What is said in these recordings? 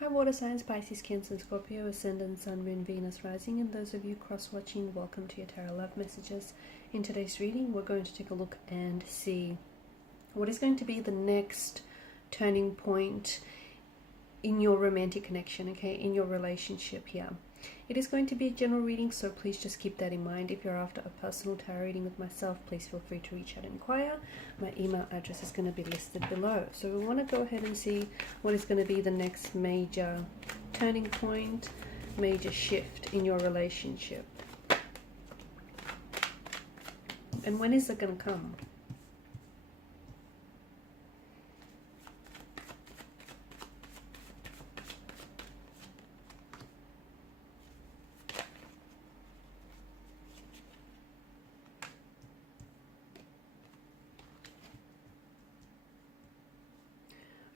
Hi water signs, Pisces, Cancer, Scorpio, Ascendant, Sun, Moon, Venus, Rising, and those of you cross-watching, welcome to your Tarot Love Messages. In today's reading, we're going to take a look and see what is going to be the next turning point in your romantic connection, okay, in your relationship here. It is going to be a general reading, so please just keep that in mind. If you're after a personal tarot reading with myself, please feel free to reach out and inquire. My email address is going to be listed below. So we want to go ahead and see what is going to be the next major turning point, major shift in your relationship. And when is it going to come?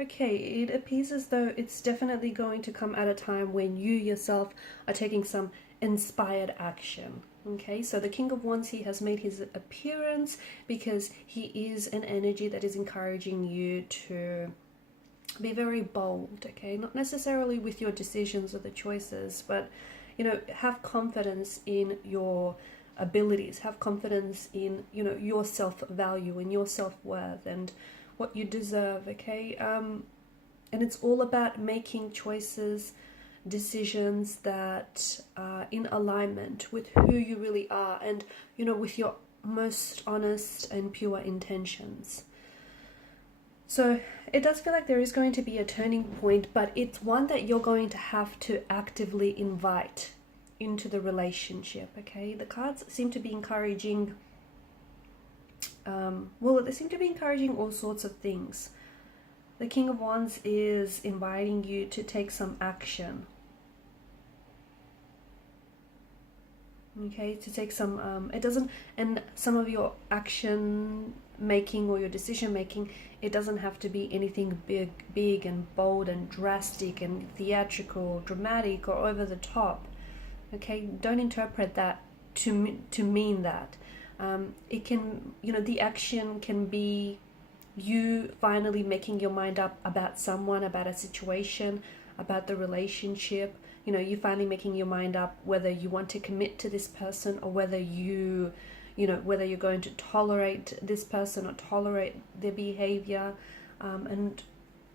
Okay, it appears as though it's definitely going to come at a time when you yourself are taking some inspired action. Okay, so the King of Wands here has made his appearance because he is an energy that is encouraging you to be very bold, okay? Not necessarily with your decisions or the choices, but, you know, have confidence in your abilities, have confidence in, you know, your self-value and your self-worth and what you deserve, okay? And it's all about making choices, decisions that are in alignment with who you really are and, you know, with your most honest and pure intentions. So it does feel like there is going to be a turning point, but it's one that you're going to have to actively invite into the relationship, okay? The cards seem to be encouraging they seem to be encouraging all sorts of things. The King of Wands is inviting you to take some action. Okay, to take some, and some of your action making or your decision making, it doesn't have to be anything big and bold and drastic and theatrical, dramatic or over the top. Okay, don't interpret that to mean that. It can, you know, the action can be you finally making your mind up about someone, about a situation, about the relationship. You know, you finally making your mind up whether you want to commit to this person or whether whether you're going to tolerate this person or tolerate their behavior. And,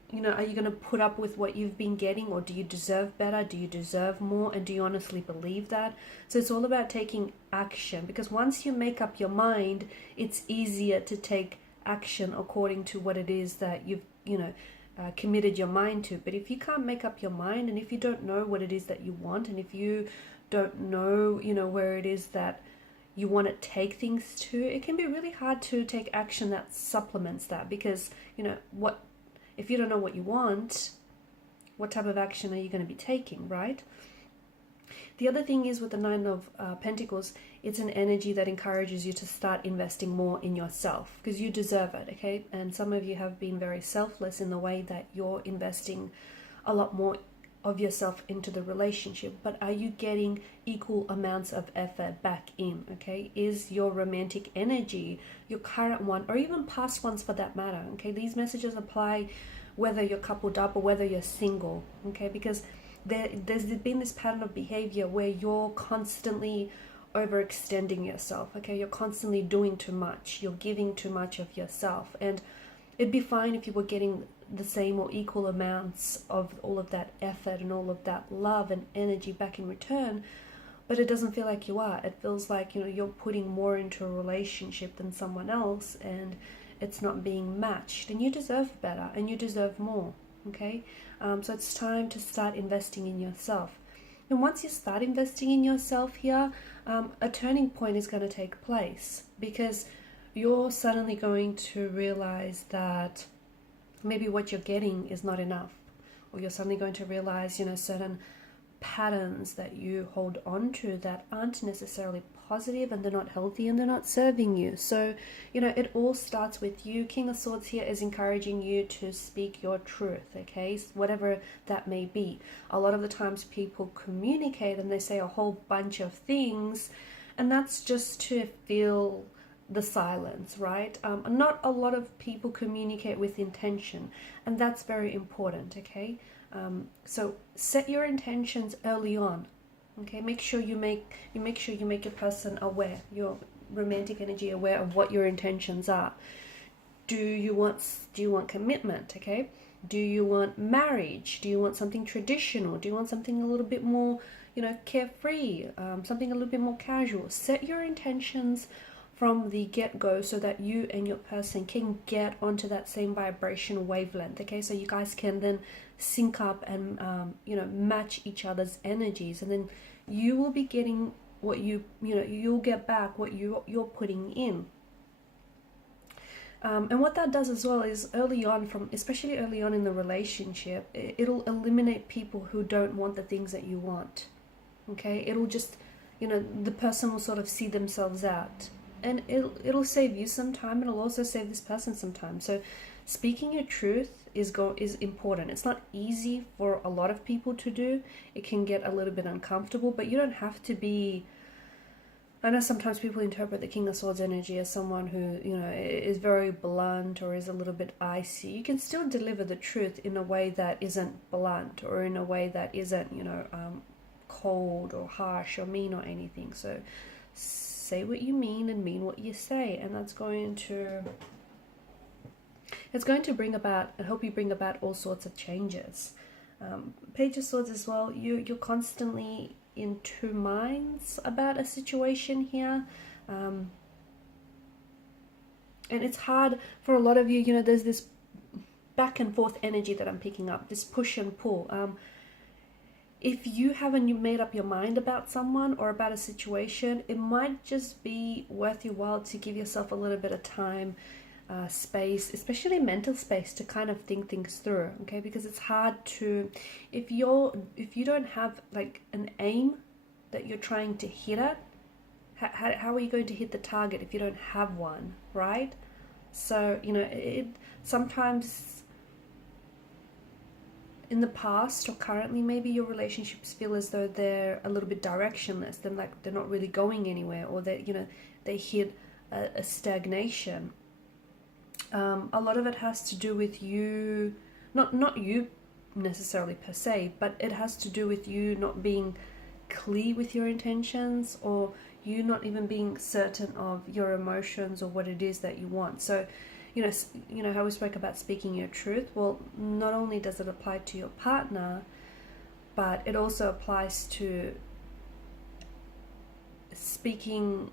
you know, are you going to put up with what you've been getting, or do you deserve better? Do you deserve more? And do you honestly believe that? So it's all about taking action, because once you make up your mind, it's easier to take action according to what it is that you've, committed your mind to. But if you can't make up your mind, and if you don't know what it is that you want, and if you don't know, where it is that you want to take things to, it can be really hard to take action that supplements that, because, if you don't know what you want, what type of action are you going to be taking, right? The other thing is with the Nine of Pentacles, it's an energy that encourages you to start investing more in yourself, because you deserve it, okay? And some of you have been very selfless in the way that you're investing a lot more of yourself into the relationship. But are you getting equal amounts of effort back in, okay? Is your romantic energy, your current one, or even past ones for that matter, okay? These messages apply whether you're coupled up or whether you're single, okay? Because there's been this pattern of behavior where you're constantly overextending yourself, okay? You're constantly doing too much. You're giving too much of yourself. And it'd be fine if you were getting the same or equal amounts of all of that effort and all of that love and energy back in return, but it doesn't feel like you are. It feels like, you're putting more into a relationship than someone else, and it's not being matched. And you deserve better, and you deserve more, okay? So it's time to start investing in yourself. And once you start investing in yourself here, a turning point is going to take place, because you're suddenly going to realize that maybe what you're getting is not enough, or you're suddenly going to realize, certain patterns that you hold on to that aren't necessarily positive, and they're not healthy, and they're not serving you. So, it all starts with you. King of Swords here is encouraging you to speak your truth, okay? Whatever that may be. A lot of the times people communicate and they say a whole bunch of things, and that's just to feel the silence, right? Not a lot of people communicate with intention, and that's very important, okay? So set your intentions early on. Okay, make sure you make your person aware, your romantic energy aware of what your intentions are. Do you want commitment? Okay, do you want marriage? Do you want something traditional? Do you want something a little bit more, carefree? Something a little bit more casual. Set your intentions from the get-go so that you and your person can get onto that same vibrational wavelength. Okay, so you guys can then sync up and match each other's energies, and then you will be getting what you'll get back what you're putting in. And what that does as well is especially early on in the relationship, it'll eliminate people who don't want the things that you want. Okay, it'll just, the person will sort of see themselves out, and it'll save you some time. It'll also save this person some time. So speaking your truth is important. It's not easy for a lot of people to do. It can get a little bit uncomfortable, but you don't have to be. I know sometimes people interpret the King of Swords energy as someone who, is very blunt or is a little bit icy. You can still deliver the truth in a way that isn't blunt, or in a way that isn't, cold or harsh or mean or anything. So say what you mean and mean what you say, and that's going to bring about and help you bring about all sorts of changes. Page of Swords as well, you're constantly in two minds about a situation here, and it's hard for a lot of you. There's this back and forth energy that I'm picking up, this push and pull. If you haven't made up your mind about someone or about a situation, it might just be worth your while to give yourself a little bit of time, space, especially mental space, to kind of think things through. Okay, because it's hard to, if you don't have like an aim that you're trying to hit at, how are you going to hit the target if you don't have one, right? So it sometimes in the past or currently, maybe your relationships feel as though they're a little bit directionless, then like they're not really going anywhere, or they hit a stagnation. A lot of it has to do with you, not you necessarily per se, but it has to do with you not being clear with your intentions, or you not even being certain of your emotions or what it is that you want. So how we spoke about speaking your truth. Well, not only does it apply to your partner, but it also applies to speaking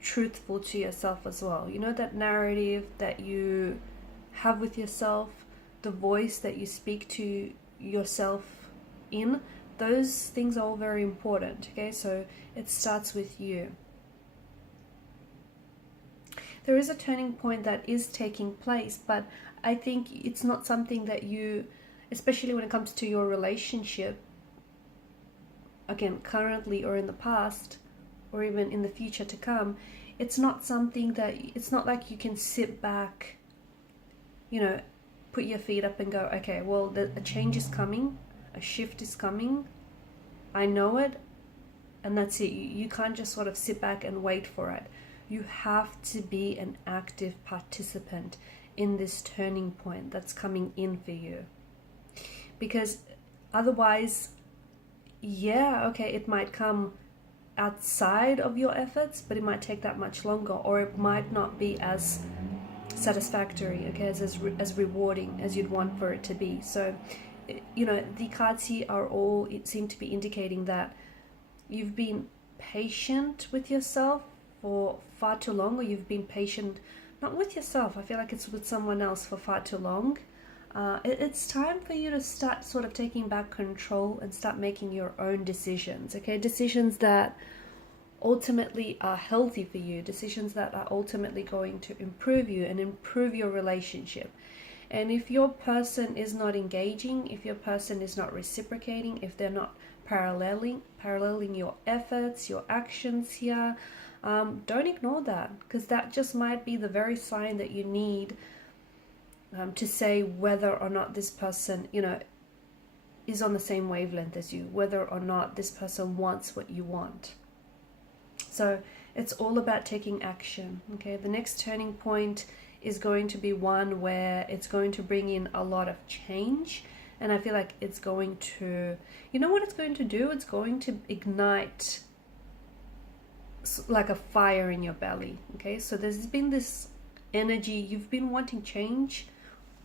truthful to yourself as well. That narrative that you have with yourself, the voice that you speak to yourself in, those things are all very important. Okay, so it starts with you. There is a turning point that is taking place, but I think it's not something that you, especially when it comes to your relationship, again, currently or in the past, or even in the future to come, it's not like you can sit back, put your feet up and go, okay, well, a change is coming, a shift is coming, I know it, and that's it. You can't just sort of sit back and wait for it. You have to be an active participant in this turning point that's coming in for you. Because otherwise, it might come outside of your efforts, but it might take that much longer, or it might not be as satisfactory, okay, as rewarding as you'd want for it to be. So, the cards here seem to be indicating that you've been patient with yourself for far too long, or you've been patient not with yourself, I feel like it's with someone else for far too long. It's time for you to start sort of taking back control and start making your own decisions, okay? Decisions that ultimately are healthy for you, decisions that are ultimately going to improve you and improve your relationship. And if your person is not engaging, if your person is not reciprocating, if they're not paralleling your efforts, your actions here, don't ignore that, because that just might be the very sign that you need to say whether or not this person, is on the same wavelength as you, whether or not this person wants what you want. So it's all about taking action, okay? The next turning point is going to be one where it's going to bring in a lot of change, And I feel like it's going to, you know what it's going to do? It's going to ignite like a fire in your belly. Okay, so there's been this energy, you've been wanting change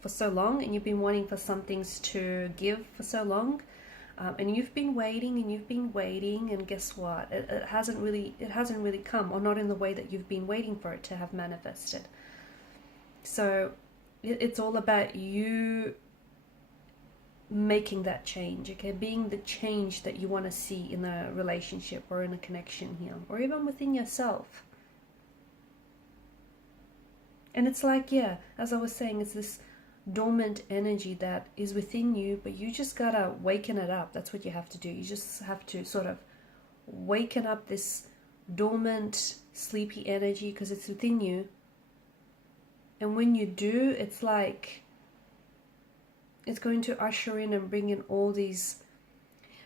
for so long, and you've been wanting for some things to give for so long, and you've been waiting and you've been waiting, and guess what? It hasn't really come, or not in the way that you've been waiting for it to have manifested. So it's all about you making that change, okay? Being the change that you want to see in a relationship or in a connection here, or even within yourself. And it's like, yeah, as I was saying, it's this dormant energy that is within you, but you just gotta waken it up. That's what you have to do. You just have to sort of waken up this dormant, sleepy energy, because it's within you. And when you do, it's like it's going to usher in and bring in all these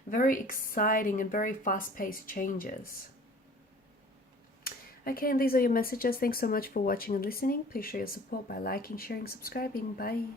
very exciting and very fast-paced changes. Okay, and these are your messages. Thanks so much for watching and listening. Please show your support by liking, sharing, subscribing. Bye.